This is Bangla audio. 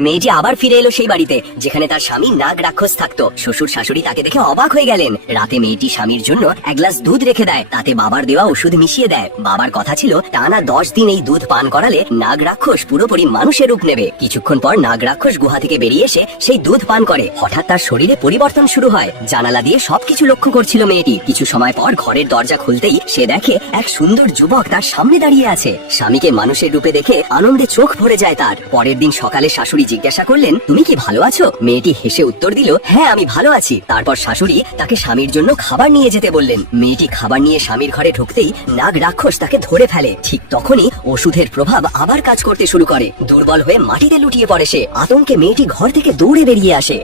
মেয়েটি আবার ফিরে এলো সেই বাড়িতে যেখানে তার স্বামী নাগ রাক্ষস থাকতো। শ্বশুর শাশুড়ি তাকে দেখে অবাক হয়ে গেলেন। রাতে মেয়েটি স্বামীর জন্য এক গ্লাস দুধ রেখে দেয়, তাতে বাবার দেওয়া ওষুধ মিশিয়ে দেয়। বাবার কথা ছিল টানা 10 দিন এই দুধ পান করালে নাগ রাক্ষস পুরোপুরি মানুষের রূপ নেবে। কিছুক্ষণ পর নাগ রাক্ষস গুহা থেকে বেরিয়ে এসে সেই দুধ পান করে। হঠাৎ তার শরীরে পরিবর্তন শুরু হয়। জানালা দিয়ে সবকিছু লক্ষ্য করছিল মেয়েটি। কিছু সময় পর ঘরের দরজা খুলতেই সে দেখে এক সুন্দর যুবক তার সামনে দাঁড়িয়ে আছে। স্বামীকে মানুষের রূপে দেখে আনন্দে চোখ ভরে যায় তার। পরের দিন সকালে শাশুড়ি জিজ্ঞাসা করলেন, তুমি কি ভালো আছো? মেয়েটি হেসে উত্তর দিল, হ্যাঁ আমি ভালো আছি। তারপর শাশুড়ি তাকে স্বামীর জন্য খাবার নিয়ে যেতে বললেন। মেয়েটি খাবার নিয়ে স্বামীর ঘরে ঢুকতেই নাগ রাক্ষস তাকে ধরে ফেলে। ঠিক তখনই ওষুধের প্রভাব আবার কাজ করতে শুরু করে। দুর্বল হয়ে মাটিতে লুটিয়ে পড়ে সে। আতঙ্কে মেয়েটি ঘর থেকে দৌড়ে বেরিয়ে আসে।